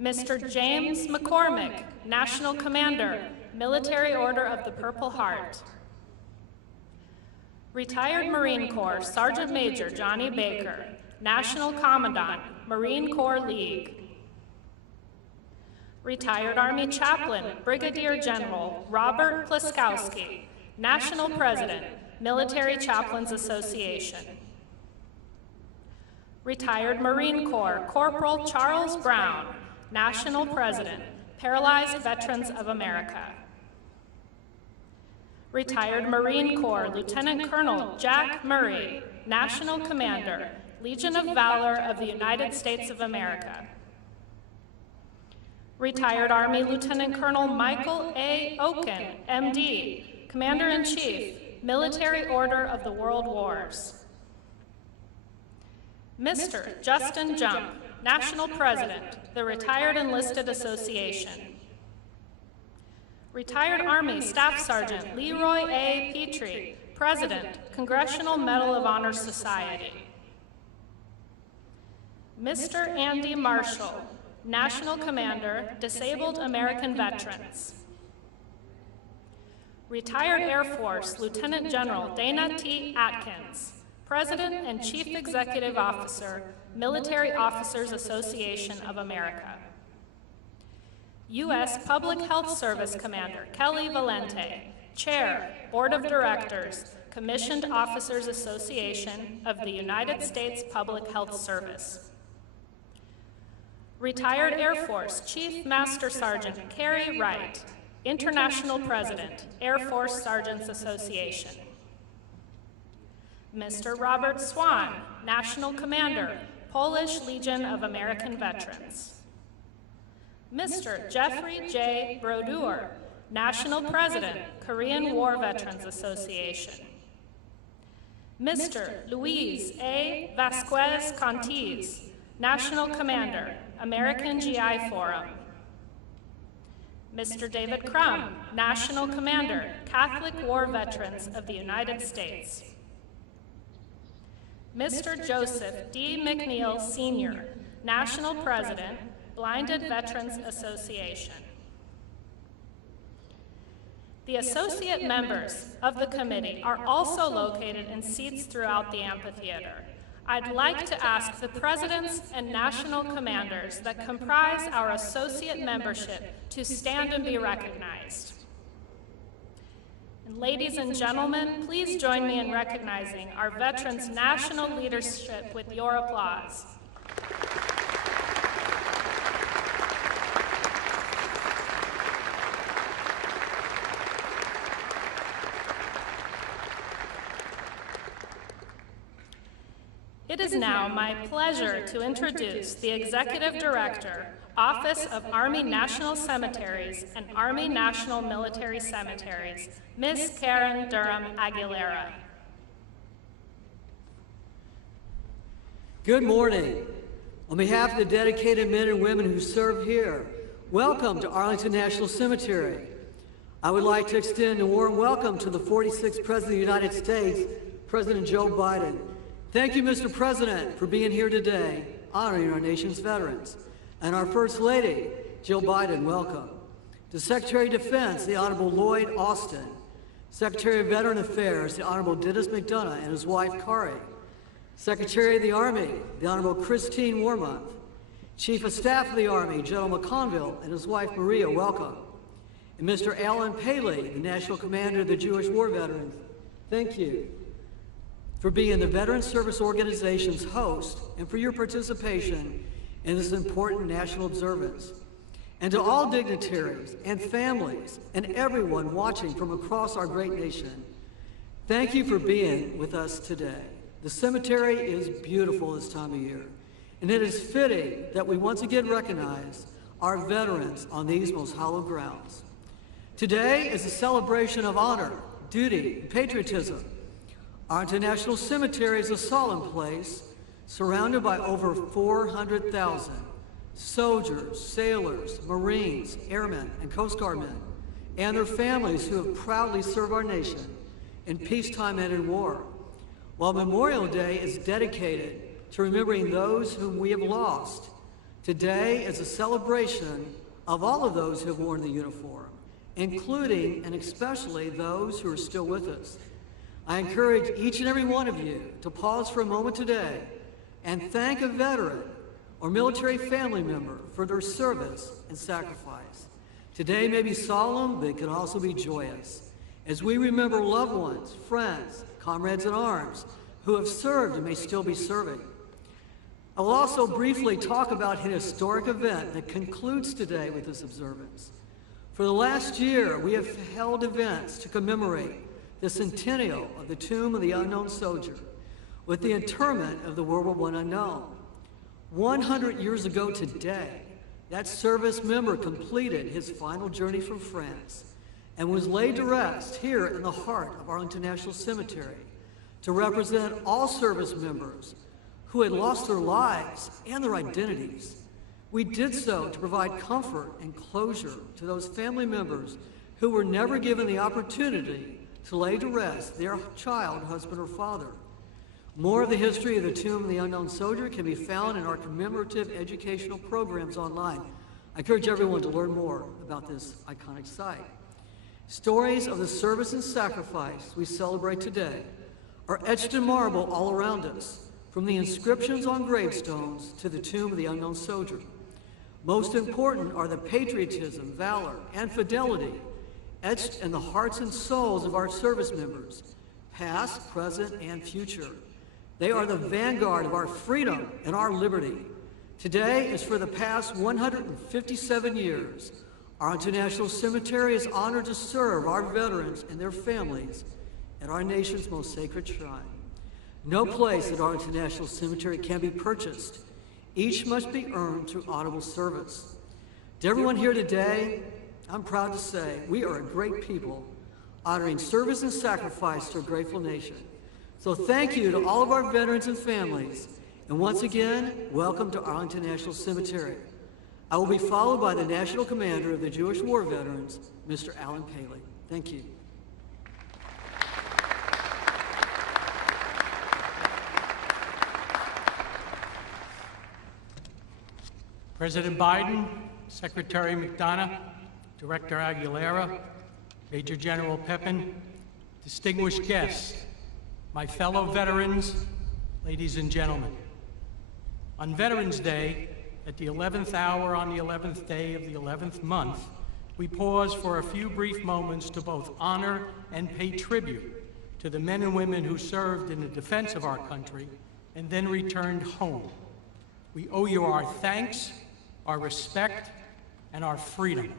Mr. James McCormick, National Commander, Military Order of the Purple Heart. Retired Marine Corps Sergeant Major Johnny Baker, National Commandant, Marine Corps League. Retired Army Chaplain, Brigadier General Robert Pliskowski, National President, Military Chaplains Association. Retired Marine Corps Corporal Charles Brown, National President, Paralyzed Veterans of America. Retired Marine Corps Lieutenant Colonel Jack Murray, National Commander, Legion of Valor of the United States of America. Retired Army Lieutenant Colonel Michael A. Oken, MD, Commander-in-Chief, Military Order of the World Wars. Mr. Justin Jump, National President, the Retired Enlisted Association. Retired Army Staff Sergeant Leroy A. Petrie, President, Congressional Medal of Honor Society. Mr. Andy Marshall, National Commander, Disabled American Veterans. Retired Air Force Lieutenant General Dana T. Atkins, President and Chief Executive Officer, Military Officers Association of America. U.S. Public Health Service Commander Kelly Valente, Chair, Board of Directors, Commissioned Officers Association of the United States Public Health Service. Retired Air Force Chief Master Sergeant Carrie Wright, International President, Air Force Sergeants Association. Mr. Robert Swan, National Commander, Polish Legion of American Veterans. Mr. Jeffrey J. Brodeur, National President, Korean War Veterans Association. Mr. Luis A. Vasquez Contiz, National Commander, American GI Forum. Mr. David Crum, National Commander, Catholic War Veterans of the United States. Mr. Joseph D. McNeil, Sr., National President, Blinded Veterans Association. The associate members of the committee are also located in seats throughout the amphitheater. I'd like to ask the presidents and national commanders that comprise our associate membership to stand and be recognized. And ladies and gentlemen, please join me in recognizing our veterans' national leadership with your applause. It is now my pleasure to introduce the Executive Director, Office of Army National Cemeteries and Army National Military Cemeteries, Ms. Karen Durham Aguilera. Good morning. On behalf of the dedicated men and women who serve here, welcome to Arlington National Cemetery. I would like to extend a warm welcome to the 46th President of the United States, President Joe Biden. Thank you, Mr. President, for being here today, honoring our nation's veterans. And our First Lady, Jill Biden, welcome. To Secretary of Defense, the Honorable Lloyd Austin. Secretary of Veteran Affairs, the Honorable Dennis Mcdonough and his wife, Kari. Secretary of the Army, the Honorable Christine Warmonth. Chief of Staff of the Army, General McConville and his wife, Maria, welcome. And Mr. Alan Paley, the National Commander of the Jewish War Veterans, thank you for being the Veteran Service Organization's host and for your participation in this important national observance. And to all dignitaries and families and everyone watching from across our great nation, thank you for being with us today. The cemetery is beautiful this time of year, and it is fitting that we once again recognize our veterans on these most hallowed grounds. Today is a celebration of honor, duty, and patriotism. Arlington National Cemetery is a solemn place surrounded by over 400,000 soldiers, sailors, Marines, airmen, and Coast Guard men, and their families who have proudly served our nation in peacetime and in war. While Memorial Day is dedicated to remembering those whom we have lost. Today is a celebration of all of those who have worn the uniform, including and especially those who are still with us. I encourage each and every one of you to pause for a moment today and thank a veteran or military family member for their service and sacrifice. Today may be solemn, but it can also be joyous, as we remember loved ones, friends, comrades in arms who have served and may still be serving. I will also briefly talk about an historic event that concludes today with this observance. For the last year, we have held events to commemorate the Centennial of the Tomb of the Unknown Soldier with the interment of the World War I unknown. 100 years ago today, that service member completed his final journey from France and was laid to rest here in the heart of Arlington National Cemetery to represent all service members who had lost their lives and their identities. We did so to provide comfort and closure to those family members who were never given the opportunity to lay to rest their child, husband, or father. More of the history of the Tomb of the Unknown Soldier can be found in our commemorative educational programs online. I encourage everyone to learn more about this iconic site. Stories of the service and sacrifice we celebrate today are etched in marble all around us, from the inscriptions on gravestones to the Tomb of the Unknown Soldier. Most important are the patriotism, valor, and fidelity etched in the hearts and souls of our service members, past, present, and future. They are the vanguard of our freedom and our liberty. Today, as for the past 157 years, Arlington National Cemetery is honored to serve our veterans and their families at our nation's most sacred shrine. No place at Arlington National Cemetery can be purchased. Each must be earned through honorable service. To everyone here today, I'm proud to say we are a great people, honoring service and sacrifice to a grateful nation. So thank you to all of our veterans and families, and once again, welcome to Arlington National Cemetery. I will be followed by the National Commander of the Jewish War Veterans, Mr. Alan Paley. Thank you. President Biden, Secretary Mcdonough, Director Aguilera, Major General Pepin, distinguished guests, my fellow veterans, ladies and gentlemen. On Veterans Day, at the 11th hour on the 11th day of the 11th month, we pause for a few brief moments to both honor and pay tribute to the men and women who served in the defense of our country and then returned home. We owe you our thanks, our respect, and our freedom.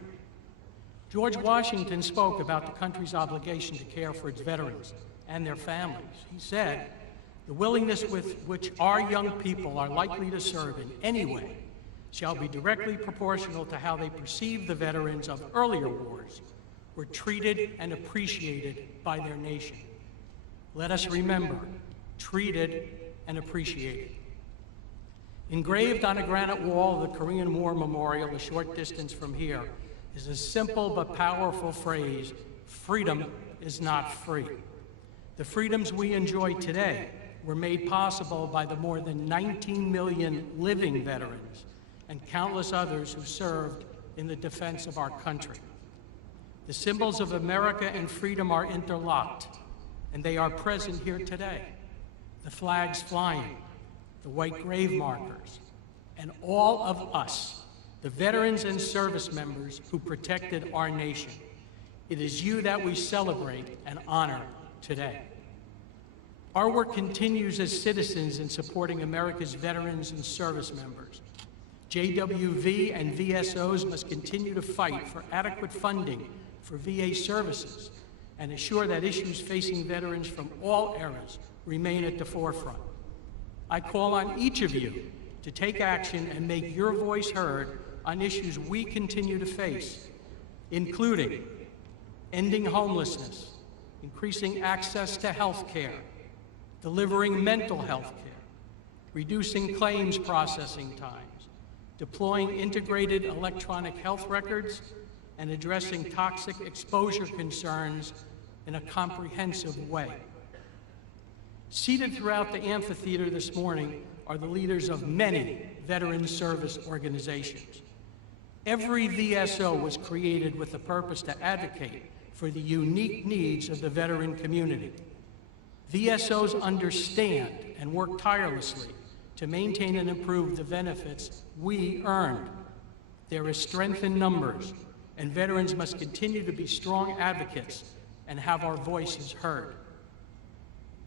George Washington spoke about the country's obligation to care for its veterans and their families. He said, "The willingness with which our young people are likely to serve in any way shall be directly proportional to how they perceive the veterans of earlier wars were treated and appreciated by their nation." Let us remember, treated and appreciated. Engraved on a granite wall of the Korean War Memorial a short distance from here is a simple but powerful phrase: freedom is not free. The freedoms we enjoy today were made possible by the more than 19 million living veterans and countless others who served in the defense of our country. The symbols of America and freedom are interlocked, and they are present here today. The flags flying, the white grave markers, and all of us, the veterans and service members who protected our nation. It is you that we celebrate and honor today. Our work continues as citizens in supporting America's veterans and service members. JWV and VSOs must continue to fight for adequate funding for VA services and assure that issues facing veterans from all eras remain at the forefront. I call on each of you to take action and make your voice heard on issues we continue to face, including ending homelessness, increasing access to health care, delivering mental health care, reducing claims processing times, deploying integrated electronic health records, and addressing toxic exposure concerns in a comprehensive way. Seated throughout the amphitheater this morning are the leaders of many veteran service organizations. Every VSO was created with the purpose to advocate for the unique needs of the veteran community. VSOs understand and work tirelessly to maintain and improve the benefits we earned. There is strength in numbers, and veterans must continue to be strong advocates and have our voices heard.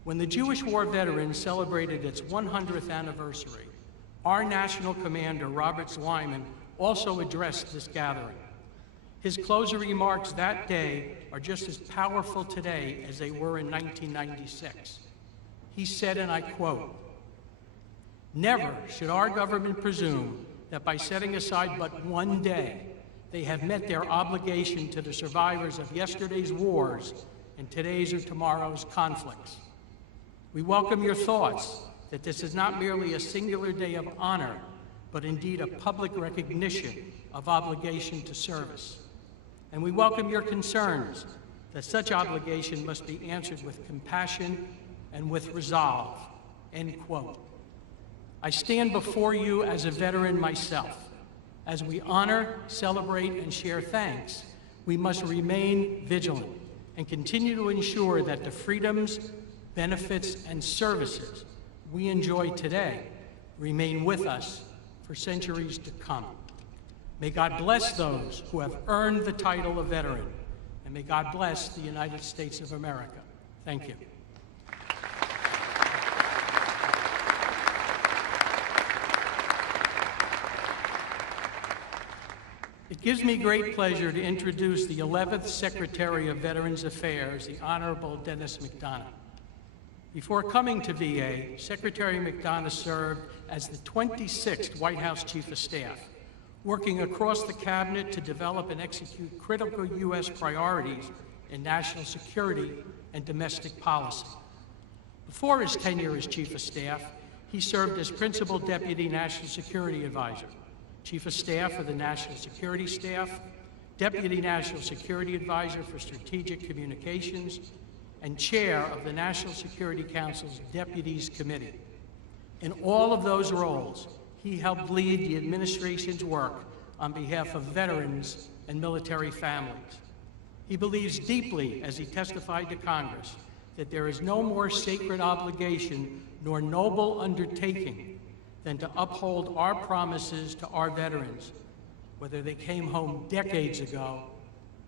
When the Jewish War Veterans celebrated its 100th anniversary, our national commander, Robert Zweiman, also addressed this gathering. His closing remarks that day are just as powerful today as they were in 1996. He said, and I quote, "Never should our government presume that by setting aside but one day, they have met their obligation to the survivors of yesterday's wars and today's or tomorrow's conflicts. We welcome your thoughts that this is not merely a singular day of honor, but indeed a public recognition of obligation to service. And we welcome your concerns that such obligation must be answered with compassion and with resolve." End quote. I stand before you as a veteran myself. As we honor, celebrate, and share thanks, we must remain vigilant and continue to ensure that the freedoms, benefits, and services we enjoy today remain with us for centuries to come. May God bless those who have earned the title of veteran, and may God bless the United States of America. Thank you. It gives me great pleasure to introduce the 11th Secretary of Veterans Affairs, the Honorable Dennis Mcdonough. Before coming to VA, Secretary Mcdonough served as the 26th White House Chief of Staff, working across the cabinet to develop and execute critical U.S. priorities in national security and domestic policy. Before his tenure as Chief of Staff, he served as Principal Deputy National Security Advisor, Chief of Staff of the National Security Staff, Deputy National Security Advisor for Strategic Communications, and Chair of the National Security Council's Deputies Committee. In all of those roles, he helped lead the administration's work on behalf of veterans and military families. He believes deeply, as he testified to Congress, that there is no more sacred obligation nor noble undertaking than to uphold our promises to our veterans, whether they came home decades ago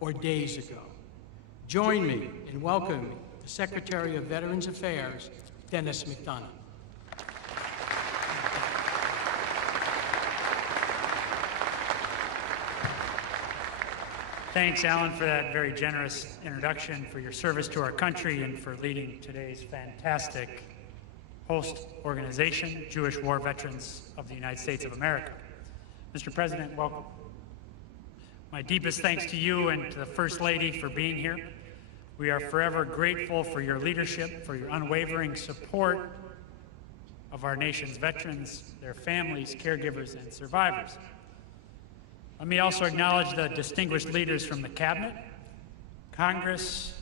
or days ago. Join me in welcoming the Secretary of Veterans Affairs, Dennis Mcdonough. Thanks, Alan, for that very generous introduction, for your service to our country, and for leading today's fantastic host organization, Jewish War Veterans of the United States of America. Mr. President, welcome. My deepest thanks to you and to the First Lady for being here. We are forever grateful for your leadership, for your unwavering support of our nation's veterans, their families, caregivers, and survivors. Let me also acknowledge the distinguished leaders from the Cabinet, Congress,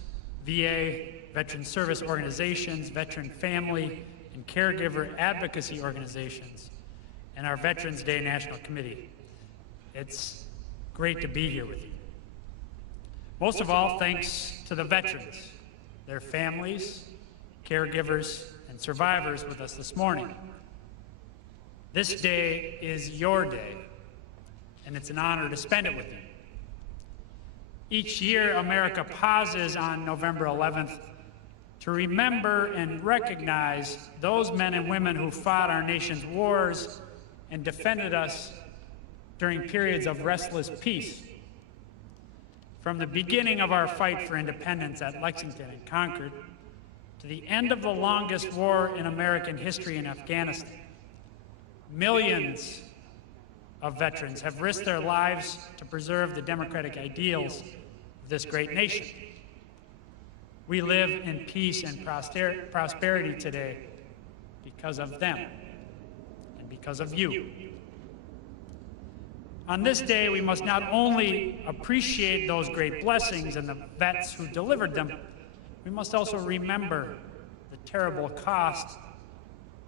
VA, veteran service organizations, veteran family and caregiver advocacy organizations, and our Veterans Day National Committee. It's great to be here with you. Most of all, thanks to the veterans, their families, caregivers, and survivors with us this morning. This day is your day, and it's an honor to spend it with you. Each year, America pauses on November 11th to remember and recognize those men and women who fought our nation's wars and defended us during periods of restless peace. From the beginning of our fight for independence at Lexington and Concord to the end of the longest war in American history in Afghanistan, millions of veterans have risked their lives to preserve the democratic ideals of this great nation. We live in peace and prosperity today because of them and because of you. On this day, we must not only appreciate those great blessings and the vets who delivered them, we must also remember the terrible cost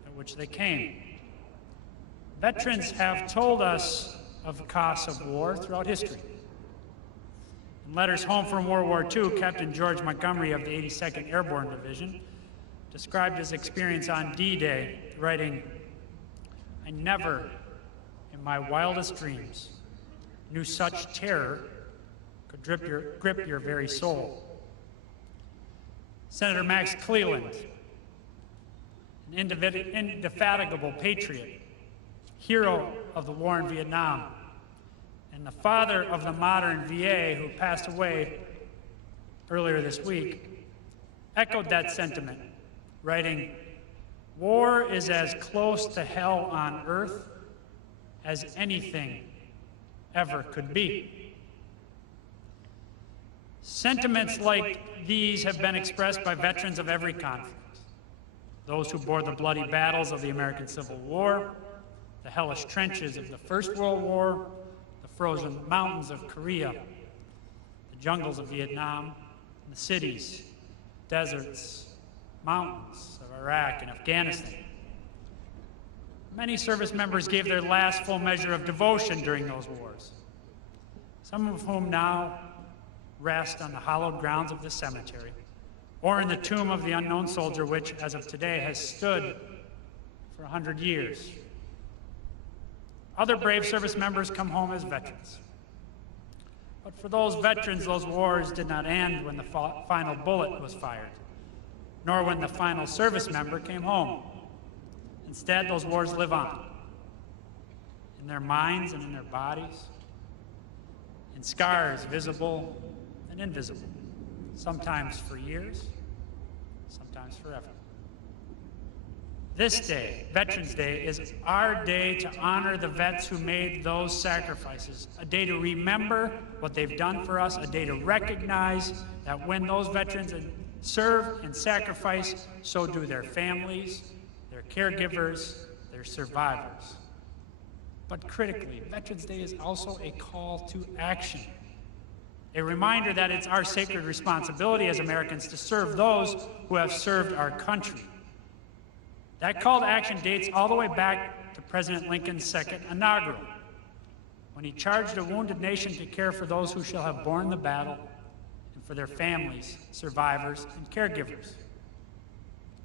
at which they came. Veterans have told us of the costs of war throughout history. In letters home from World War II, Captain George Montgomery of the 82nd Airborne Division described his experience on D-Day, writing, "I never, in my wildest dreams, knew such terror could grip your very soul." Senator Max Cleland, an indefatigable patriot, hero of the war in Vietnam, and the father of the modern VA, who passed away earlier this week, echoed that sentiment, writing, "War is as close to hell on earth as anything ever could be." Sentiments like these have been expressed by veterans of every conflict. Those who bore the bloody battles of the American Civil War, the hellish trenches of the First World War, the frozen mountains of Korea, the jungles of Vietnam, and the cities, deserts, mountains of Iraq and Afghanistan. Many service members gave their last full measure of devotion during those wars, some of whom now rest on the hallowed grounds of the cemetery, or in the tomb of the unknown soldier, which, as of today, has stood for 100 years. Other brave service members come home as veterans. But for those veterans, those wars did not end when the final bullet was fired, nor when the final service member came home. Instead, those wars live on, in their minds and in their bodies, in scars visible and invisible, sometimes for years, sometimes forever. This day, Veterans Day, is our day to honor the vets who made those sacrifices, a day to remember what they've done for us, a day to recognize that when those veterans serve and sacrifice, so do their families, their caregivers, their survivors. But critically, Veterans Day is also a call to action, a reminder that it's our sacred responsibility as Americans to serve those who have served our country. That call to action dates all the way back to President Lincoln's second inaugural, when he charged a wounded nation to care for those who shall have borne the battle and for their families, survivors, and caregivers.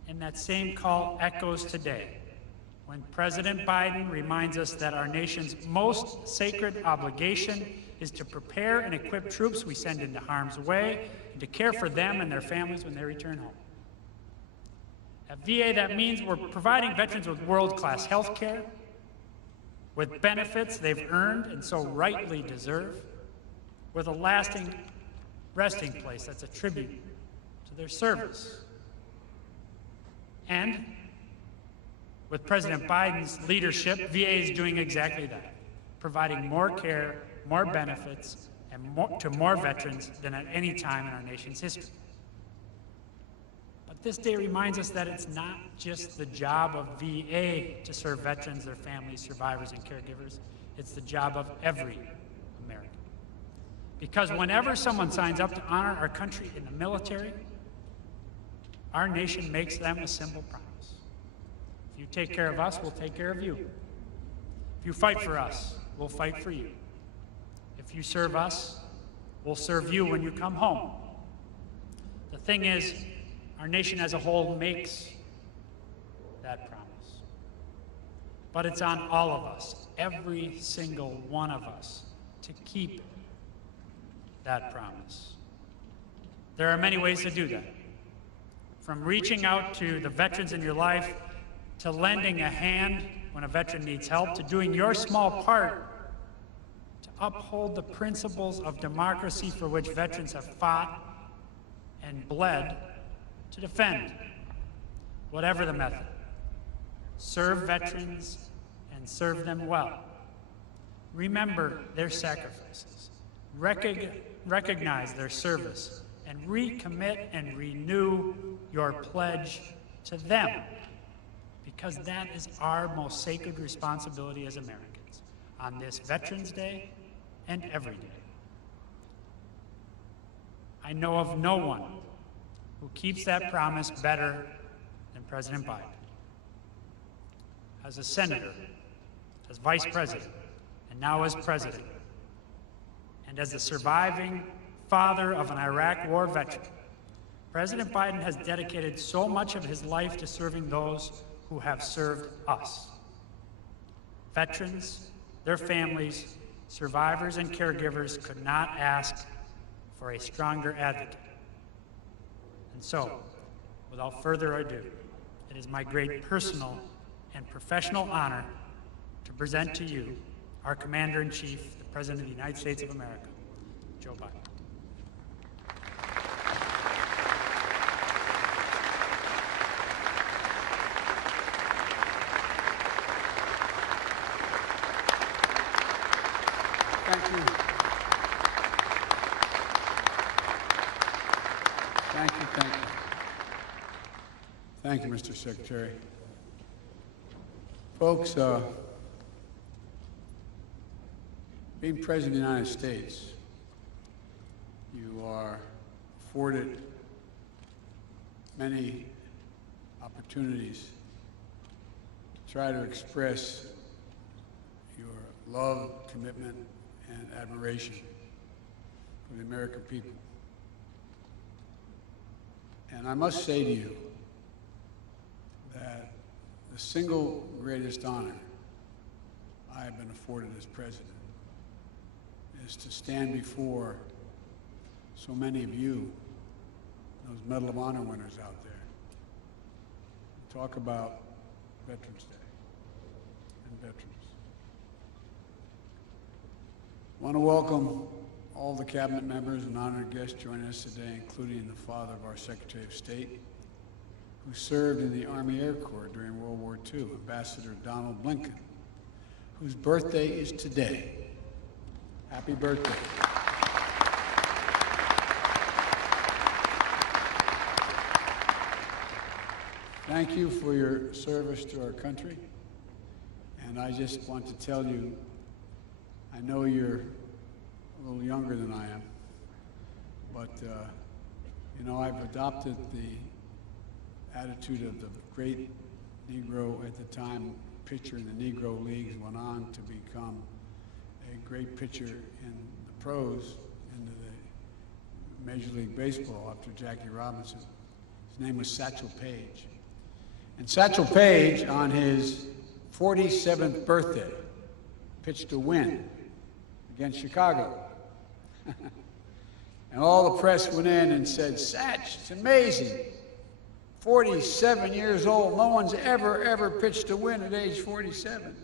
And that same call echoes today, when President Biden reminds us that our nation's most sacred obligation is to prepare and equip troops we send into harm's way and to care for them and their families when they return home. At VA, that means we're providing veterans with world-class health care, with benefits they've earned and so rightly deserve, with a lasting resting place that's a tribute to their service. And with President Biden's leadership, VA is doing exactly that, providing more care, more benefits, and to more veterans than at any time in our nation's history. But this day reminds us that it's not just the job of VA to serve veterans, their families, survivors, and caregivers. It's the job of every American. Because whenever someone signs up to honor our country in the military, our nation makes them a simple promise. If you take care of us, we'll take care of you. If you fight for us, we'll fight for you. If you serve us, we'll serve you when you come home. The thing is, our nation as a whole makes that promise. But it's on all of us, every single one of us, to keep that promise. There are many ways to do that. From reaching out to the veterans in your life, to lending a hand when a veteran needs help, to doing your small part to uphold the principles of democracy for which veterans have fought and bled to defend. Whatever the method, serve veterans and serve them well. Remember their sacrifices, recognize their service, and recommit and renew your pledge to them, because that is our most sacred responsibility as Americans on this Veterans Day and every day. I know of no one who keeps that promise better and President Biden. As a senator, as vice president, and now as president, and as the surviving father of an Iraq war veteran, President Biden has dedicated so much of his life to serving those who have served us. Veterans, their families, survivors, and caregivers could not ask for a stronger advocate. And so, without further ado, it is my great personal and professional honor to present to you our Commander-in-Chief, the President of the United States of America, Joe Biden. Thank you. Thank you, thank you. Thank you, Mr. Secretary. Folks, being President of the United States, you are afforded many opportunities to try to express your love, commitment, and admiration for the American people. And I must say to you that the single greatest honor I have been afforded as president is to stand before so many of you, those Medal of Honor winners out there, and talk about Veterans Day and veterans. I want to welcome all the cabinet members and honored guests joining us today, including the father of our Secretary of State, who served in the Army Air Corps during World War II, Ambassador Donald Blinken, whose birthday is today. Happy birthday. Thank you for your service to our country. And I just want to tell you, I know you're a little younger than I am, but you know, I've adopted the attitude of the great Negro at the time, pitcher in the Negro Leagues, went on to become a great pitcher in the pros, into the Major League Baseball after Jackie Robinson. His name was Satchel Paige. And Satchel Paige, on his 47th birthday, pitched a win against Chicago. And all the press went in and said, Satch, it's amazing. 47 years old, no one's ever pitched a win at age 47.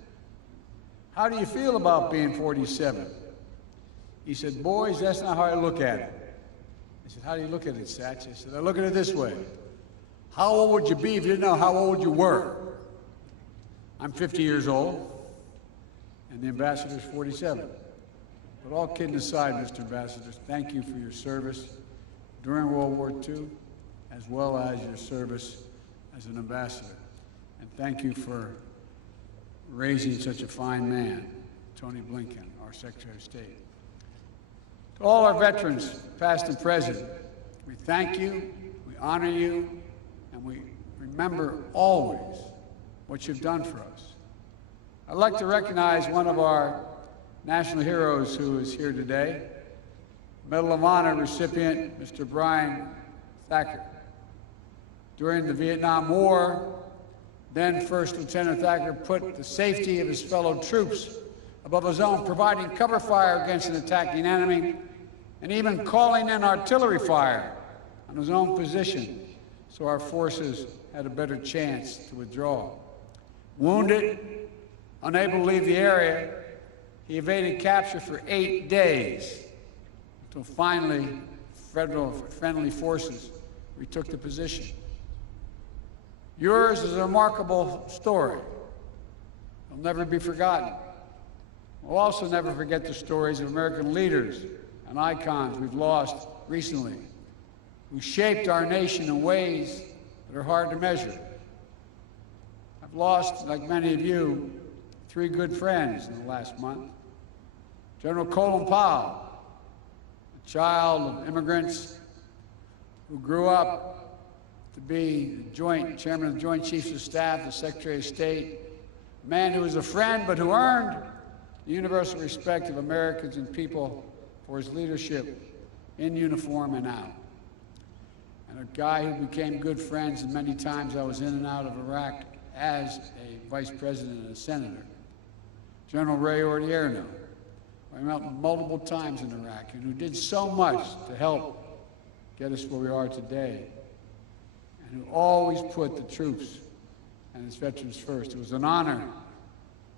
How do you feel about being 47? He said, boys, that's not how I look at it. I said, how do you look at it, Satch? I said, I look at it this way. How old would you be if you didn't know how old you were? I'm 50 years old, and the ambassador's 47. But all kidding aside, Mr. Ambassador, thank you for your service during World War II, as well as your service as an ambassador. And thank you for raising such a fine man, Tony Blinken, our Secretary of State. To all our veterans, past and present, we thank you, we honor you, and we remember always what you've done for us. I'd like to recognize one of our national heroes who is here today, Medal of Honor recipient, Mr. Brian Thacker. During the Vietnam War, then First Lieutenant Thacker put the safety of his fellow troops above his own, providing cover fire against an attacking enemy, and even calling in artillery fire on his own position so our forces had a better chance to withdraw. Wounded, unable to leave the area, he evaded capture for 8 days until finally federal friendly forces retook the position. Yours is a remarkable story. It'll never be forgotten. We'll also never forget the stories of American leaders and icons we've lost recently, who shaped our nation in ways that are hard to measure. I've lost, like many of you, 3 good friends in the last month. General Colin Powell, a child of immigrants who grew up to be the chairman of the Joint Chiefs of Staff, the Secretary of State, a man who was a friend but who earned the universal respect of Americans and people for his leadership in uniform and out. And a guy who became good friends, and many times I was in and out of Iraq as a vice president and a senator, General Ray Odierno, who I met multiple times in Iraq and who did so much to help get us where we are today, and who always put the troops and its veterans first. It was an honor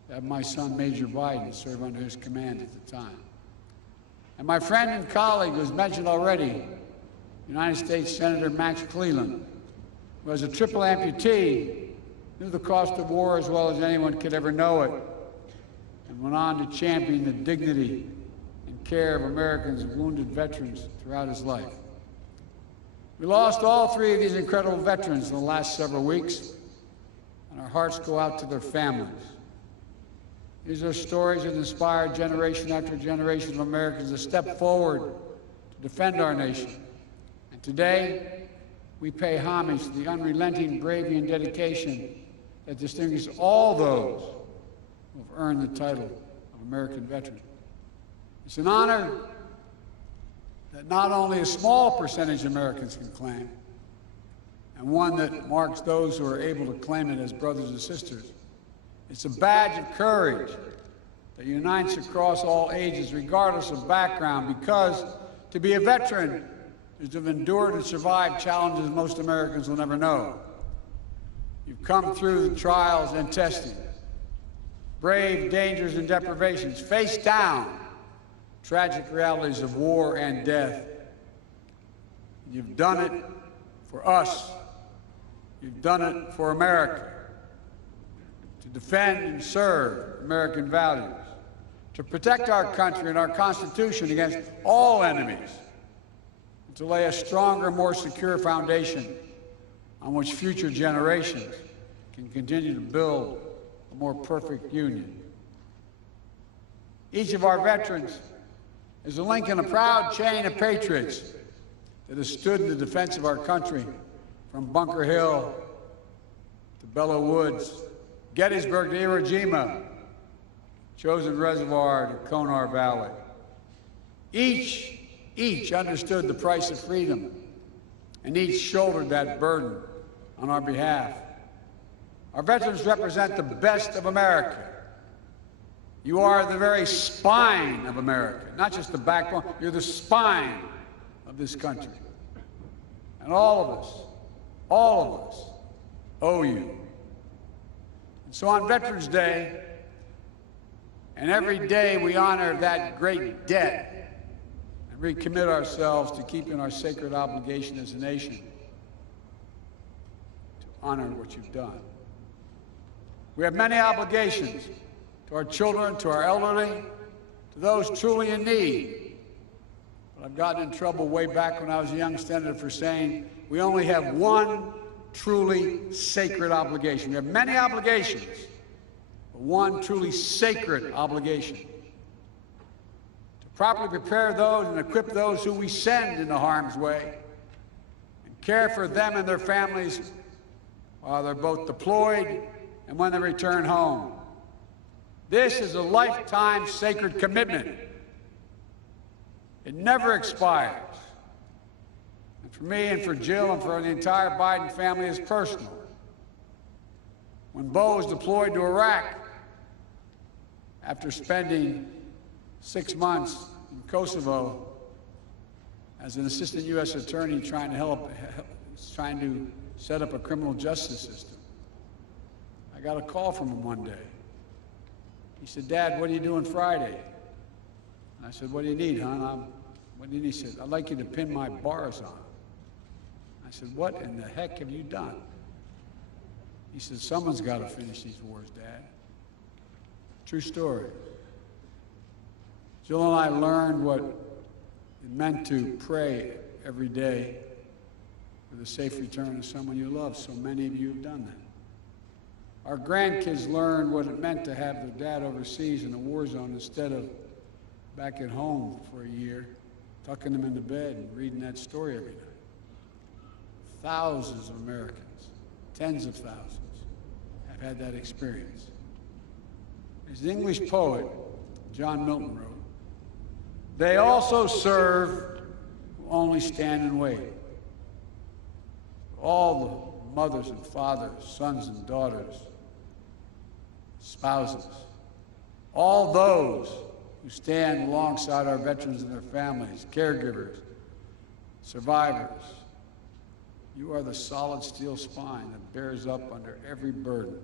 to have my son, Major Biden, serve under his command at the time. And my friend and colleague, who was mentioned already, United States Senator Max Cleland, who was a triple amputee, knew the cost of war as well as anyone could ever know it, and went on to champion the dignity and care of Americans and wounded veterans throughout his life. We lost all three of these incredible veterans in the last several weeks, and our hearts go out to their families. These are stories that inspire generation after generation of Americans to step forward to defend our nation. And today, we pay homage to the unrelenting bravery and dedication that distinguishes all those who have earned the title of American veteran. It's an honor that not only a small percentage of Americans can claim, and one that marks those who are able to claim it as brothers and sisters. It's a badge of courage that unites across all ages, regardless of background, because to be a veteran is to have endured and survived challenges most Americans will never know. You've come through the trials and testing, brave dangers and deprivations, faced down tragic realities of war and death. You've done it for us. You've done it for America, to defend and serve American values, to protect our country and our Constitution against all enemies, and to lay a stronger, more secure foundation on which future generations can continue to build a more perfect union. Each of our veterans is a link in a proud chain of patriots that has stood in the defense of our country from Bunker Hill to Belleau Woods, Gettysburg to Iwo Jima, Chosin Reservoir to Konar Valley. Each understood the price of freedom, and each shouldered that burden on our behalf. Our veterans represent the best of America. You are the very spine of America, not just the backbone, you're the spine of this country. And all of us owe you. And so on Veterans Day, and every day we honor that great debt and recommit ourselves to keeping our sacred obligation as a nation to honor what you've done. We have many obligations to our children, to our elderly, to those truly in need. But I've gotten in trouble way back when I was a young senator for saying we only have one truly sacred obligation. We have many obligations, but one truly sacred obligation: to properly prepare those and equip those who we send into harm's way, and care for them and their families while they're both deployed and when they return home. This is a lifetime sacred commitment. It never expires. And for me and for Jill and for the entire Biden family, it's personal. When Bo was deployed to Iraq, after spending 6 months in Kosovo as an assistant U.S. attorney trying to set up a criminal justice system, I got a call from him one day. He said, "Dad, what are you doing Friday?" And I said, "What do you need, hon?" What do you need? He said, "I'd like you to pin my bars on." I said, "What in the heck have you done?" He said, "Someone's got to finish these wars, Dad." True story. Jill and I learned what it meant to pray every day for the safe return of someone you love. So many of you have done that. Our grandkids learned what it meant to have their dad overseas in a war zone instead of back at home for a year, tucking them into bed and reading that story every night. thousands of Americans, tens of thousands, have had that experience. As the English poet John Milton wrote, they also serve who only stand and wait. All the mothers and fathers, sons and daughters, spouses, all those who stand alongside our veterans and their families, caregivers, survivors, you are the solid steel spine that bears up under every burden,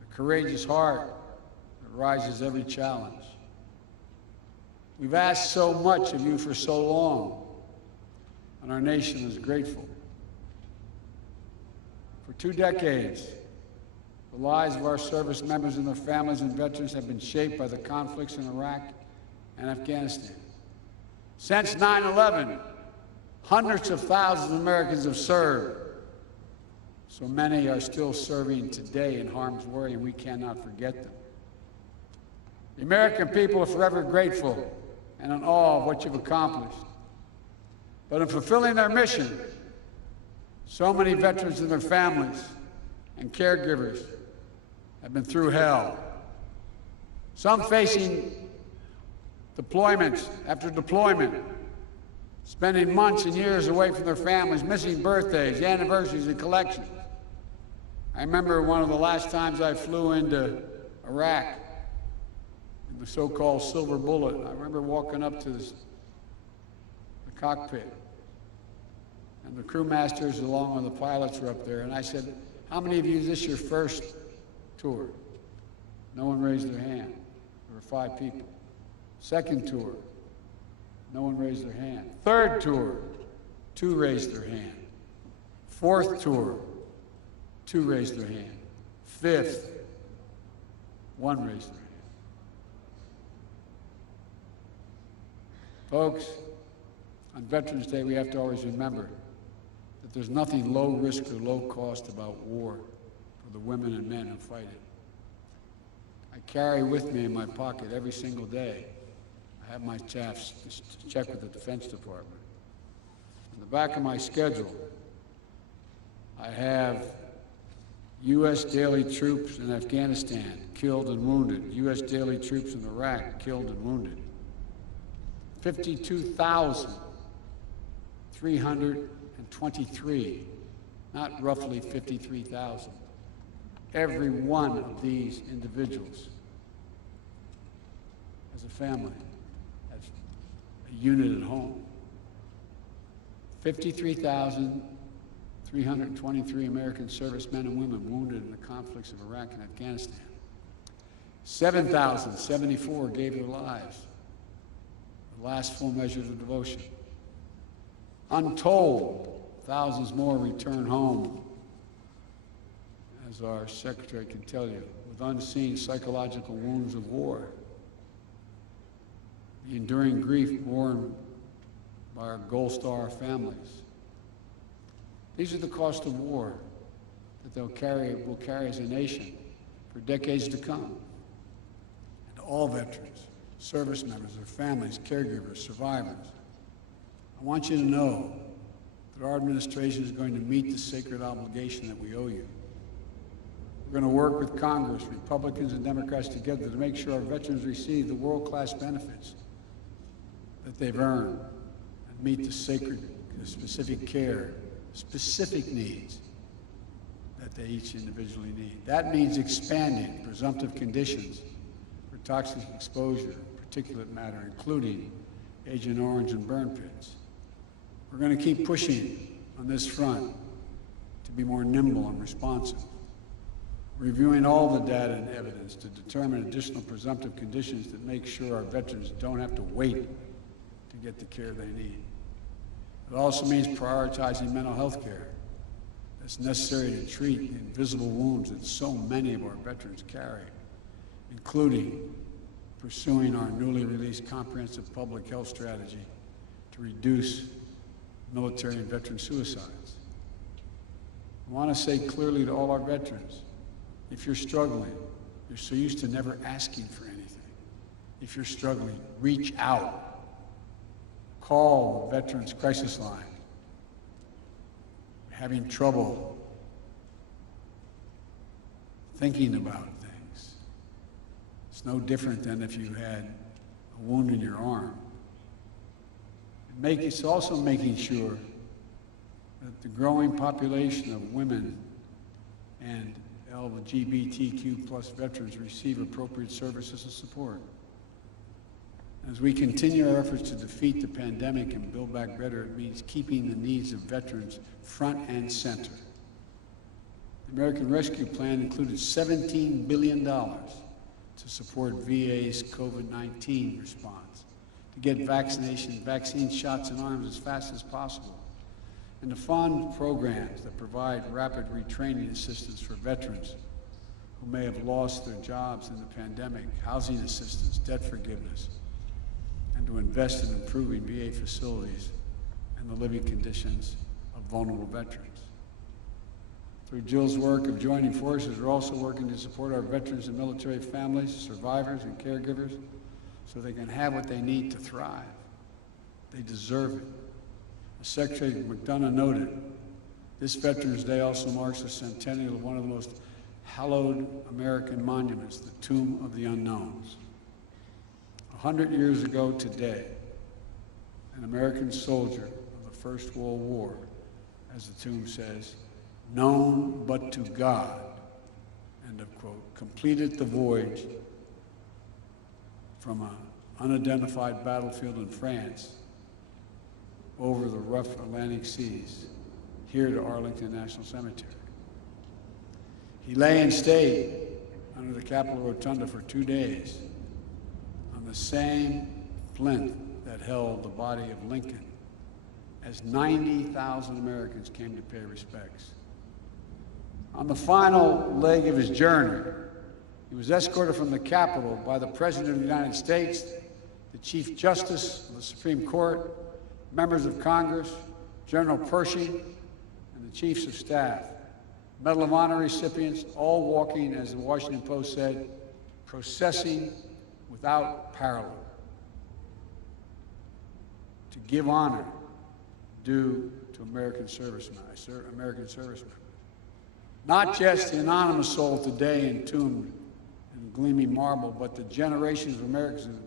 the courageous heart that rises every challenge. We've asked so much of you for so long, and our nation is grateful. For 2 decades, the lives of our service members and their families and veterans have been shaped by the conflicts in Iraq and Afghanistan. Since 9/11, hundreds of thousands of Americans have served. So many are still serving today in harm's way, and we cannot forget them. The American people are forever grateful and in awe of what you've accomplished. But in fulfilling their mission, so many veterans and their families and caregivers have been through hell. Some facing deployments after deployment, spending months and years away from their families, missing birthdays, anniversaries, and collections. I remember one of the last times I flew into Iraq in the so-called Silver Bullet. I remember walking up to the cockpit, and the crew masters along with the pilots were up there, and I said, how many of you, is this your first tour? No one raised their hand. There were 5 people. Second tour, no one raised their hand. Third tour, 2 raised their hand. Fourth tour, 2 raised their hand. Fifth, 1 raised their hand. Folks, on Veterans Day, we have to always remember that there's nothing low risk or low cost about war for the women and men who fight it. I carry with me in my pocket every single day. I have my checks to check with the Defense Department. In the back of my schedule, I have U.S. daily troops in Afghanistan killed and wounded, U.S. daily troops in Iraq killed and wounded. 52,323, not roughly 53,000. Every one of these individuals has a family, has a unit at home. 53,323 American servicemen and women wounded in the conflicts of Iraq and Afghanistan. 7,074 gave their lives, the last full measures of devotion. Untold, thousands more return home, as our secretary can tell you, with unseen psychological wounds of war, the enduring grief borne by our Gold Star families. These are the cost of war that we'll carry as a nation for decades to come. And all veterans, service members, their families, caregivers, survivors, I want you to know that our administration is going to meet the sacred obligation that we owe you. We're going to work with Congress, Republicans and Democrats together to make sure our veterans receive the world-class benefits that they've earned and meet the sacred, specific care, specific needs that they each individually need. That means expanding presumptive conditions for toxic exposure, particulate matter, including Agent Orange and burn pits. We're going to keep pushing on this front to be more nimble and responsive, reviewing all the data and evidence to determine additional presumptive conditions that make sure our veterans don't have to wait to get the care they need. It also means prioritizing mental health care that's necessary to treat the invisible wounds that so many of our veterans carry, including pursuing our newly released comprehensive public health strategy to reduce military and veteran suicides. I want to say clearly to all our veterans, if you're struggling, you're so used to never asking for anything. If you're struggling, reach out. Call the Veterans Crisis Line. having trouble thinking about things. It's no different than if you had a wound in your arm. It's also making sure that the growing population of women and LGBTQ plus veterans receive appropriate services and support. As we continue our efforts to defeat the pandemic and build back better, it means keeping the needs of veterans front and center. The American Rescue Plan included $17 billion to support VA's COVID-19 response, to get vaccine shots in arms as fast as possible, and to fund programs that provide rapid retraining assistance for veterans who may have lost their jobs in the pandemic, housing assistance, debt forgiveness, and to invest in improving VA facilities and the living conditions of vulnerable veterans. Through Jill's work of joining forces, we're also working to support our veterans and military families, survivors, and caregivers so they can have what they need to thrive. They deserve it. As Secretary Mcdonough noted, this Veterans Day also marks the centennial of one of the most hallowed American monuments, the Tomb of the Unknowns. 100 years ago today, an American soldier of the First World War, as the tomb says, known but to God, end of quote, completed the voyage from an unidentified battlefield in France over the rough Atlantic seas here to Arlington National Cemetery. He lay and stayed under the Capitol Rotunda for 2 days on the same plinth that held the body of Lincoln as 90,000 Americans came to pay respects. On the final leg of his journey, he was escorted from the Capitol by the President of the United States, the Chief Justice of the Supreme Court, members of Congress, General Pershing, and the Chiefs of Staff. Medal of Honor recipients, all walking, as the Washington Post said, processing without parallel, to give honor due to American servicemen. Not just the anonymous soul today entombed in gleaming marble, but the generations of Americans who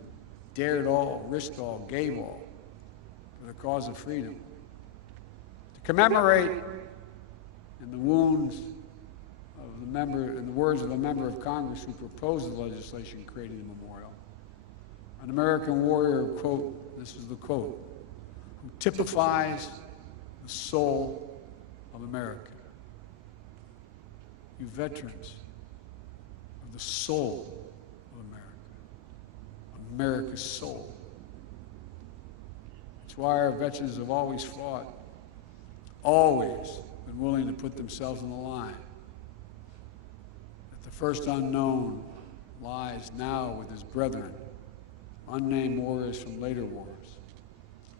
dared all, risked all, gave all for the cause of freedom. To commemorate in the wounds of the member, in the words of a member of Congress who proposed the legislation creating the memorial, an American warrior, quote, this is the quote, who typifies the soul of America. You veterans of the soul of America, America's soul. It's why our veterans have always fought, always been willing to put themselves on the line. That the first unknown lies now with his brethren, unnamed warriors from later wars,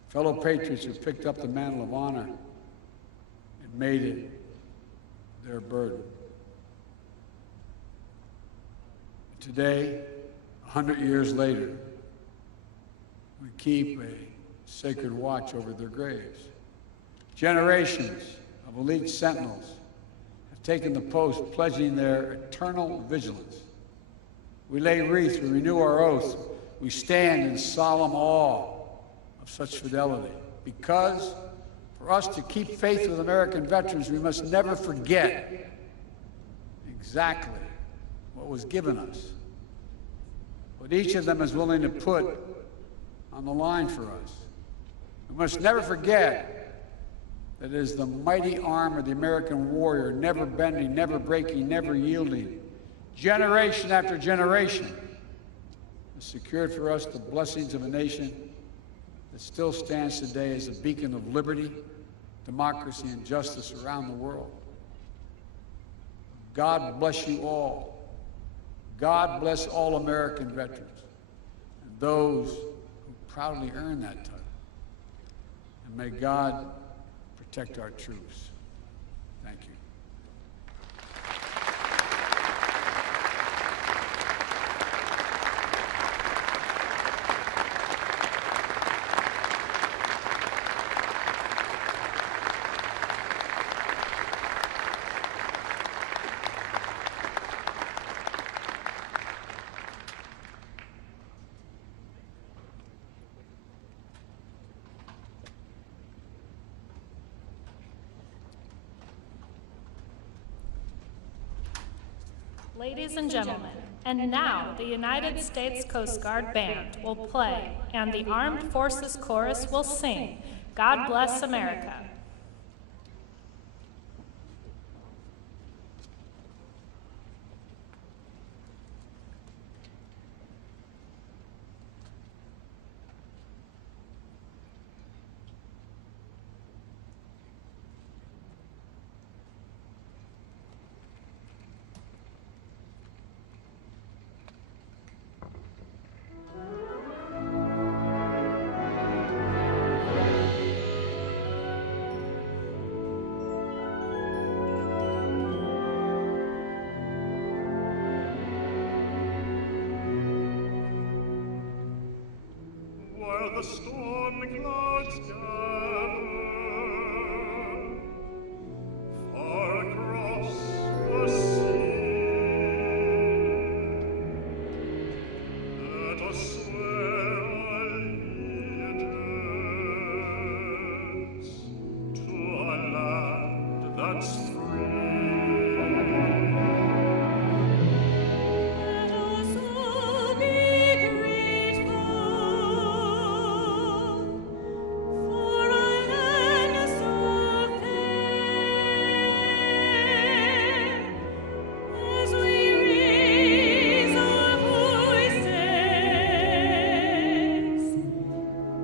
fellow patriots who picked up the mantle of honor and made it their burden. Today, 100 years later, we keep a sacred watch over their graves. Generations of elite sentinels have taken the post, pledging their eternal vigilance. We lay wreaths, we renew our oaths, we stand in solemn awe of such fidelity. Because for us to keep faith with American veterans, we must never forget exactly what was given us, what each of them is willing to put on the line for us. We must never forget that it is the mighty arm of the American warrior, never bending, never breaking, never yielding, generation after generation, has secured for us the blessings of a nation that still stands today as a beacon of liberty, democracy, and justice around the world. God bless you all. God bless all American veterans and those who proudly earn that title. And may God protect our troops. Thank you. Ladies and gentlemen, and now the United States Coast Guard Band will play and the Armed Forces Chorus will sing, God Bless America. The storm clouds gather far across the sea. Let us swear allegiance to a land that's free. Let us all be grateful for a land so fair, as we raise our voices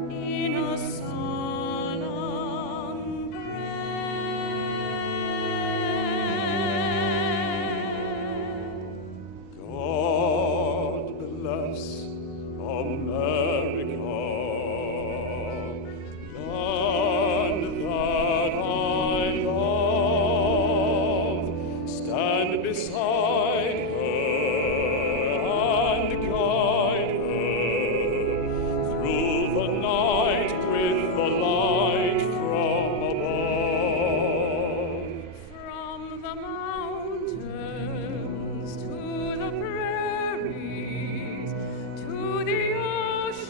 in a solemn prayer. God bless America, land that I love. Stand beside her and guide her through the night with the light from above. From the mountains to the prairies, to the ocean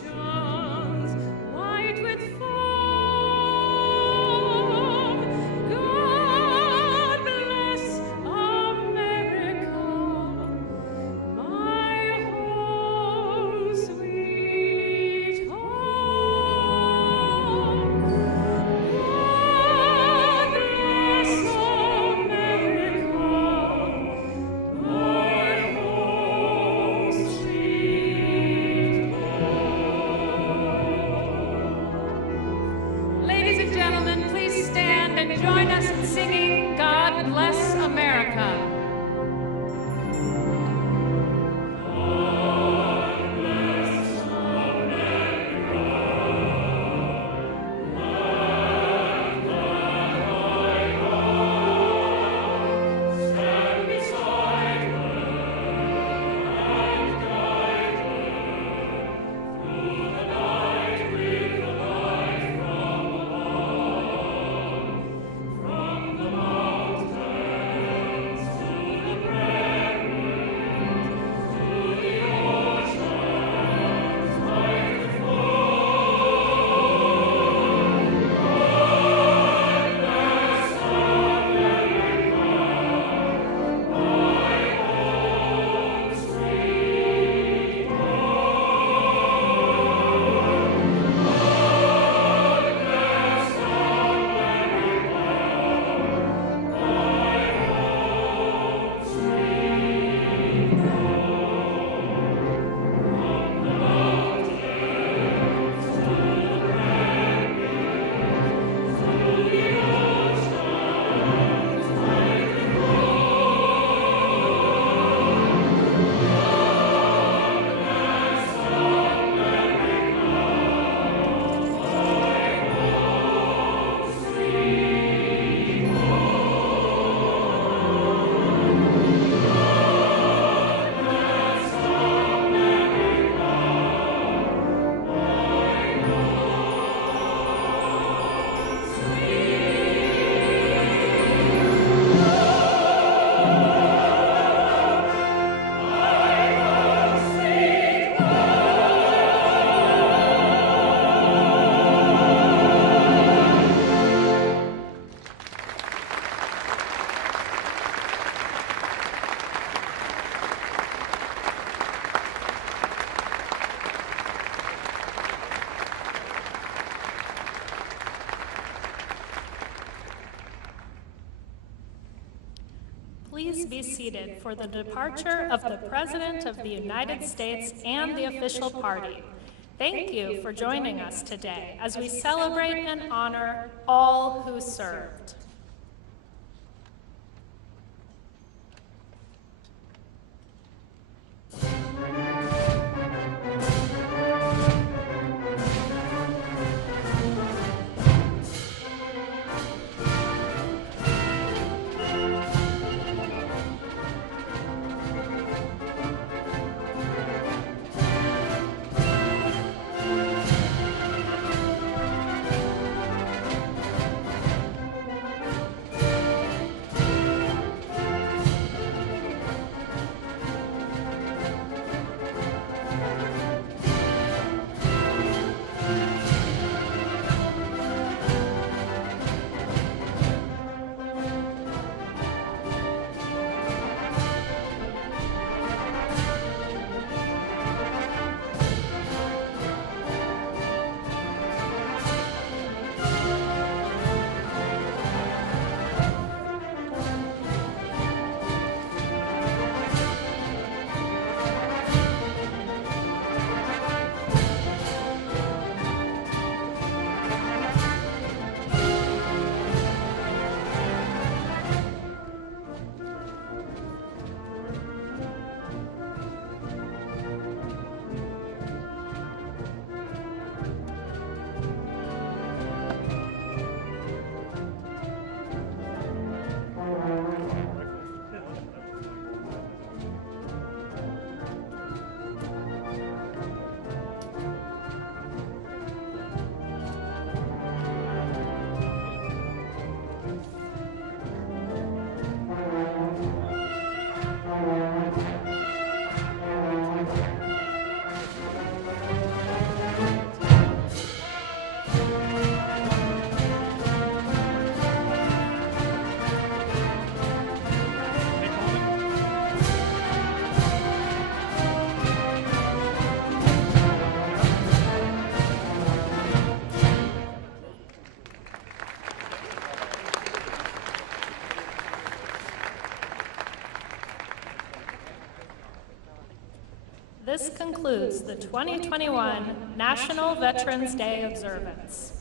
be seated for the departure of the President of the United States and the official party. Thank you for joining us today as we celebrate and honor all who served. This concludes the 2021 National Veterans Day Observance.